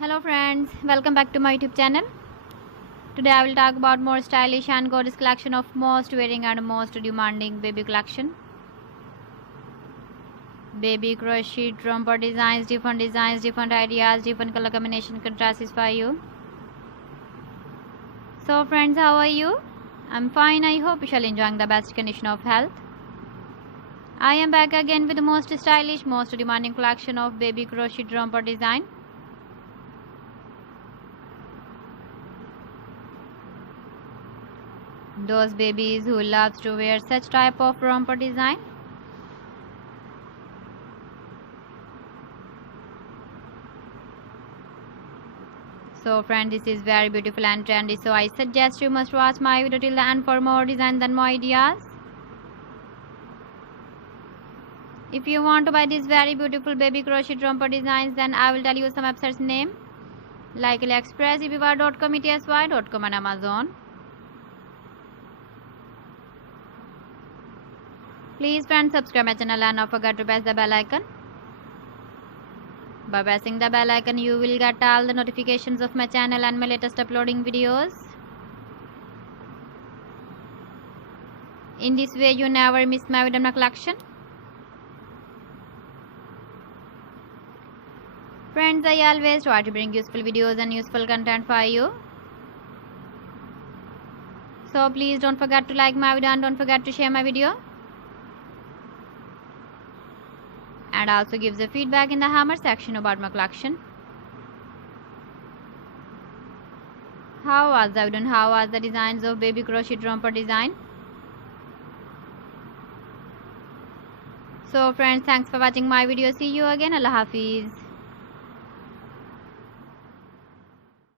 Hello friends, welcome back to my YouTube channel. Today I will talk about more stylish and gorgeous collection of most wearing and most demanding baby collection. Baby crochet romper designs, different ideas, different color combination contrasts for you. So friends, how are you? I'm fine. I hope you shall enjoying the best condition of health. I am back again with the most stylish, most demanding collection of baby crochet romper design. Those babies who loves to wear such type of romper design. So friend, this is very beautiful and trendy, so I suggest you must watch my video till the end for more designs and more ideas. If you want to buy these very beautiful baby crochet romper designs, then I will tell you some websites name like AliExpress, eBay.com, ETSY.com and Amazon. Please friends, subscribe my channel and don't forget to press the bell icon. By pressing the bell icon, you will get all the notifications of my channel and my latest uploading videos. In this way, you never miss my video collection. Friends, I always try to bring useful videos and useful content for you. So please don't forget to like my video and don't forget to share my video. And also give the feedback in the hammer section about my collection. How was the video and how was the designs of baby crochet romper design? So friends, thanks for watching my video. See you again. Allah Hafiz.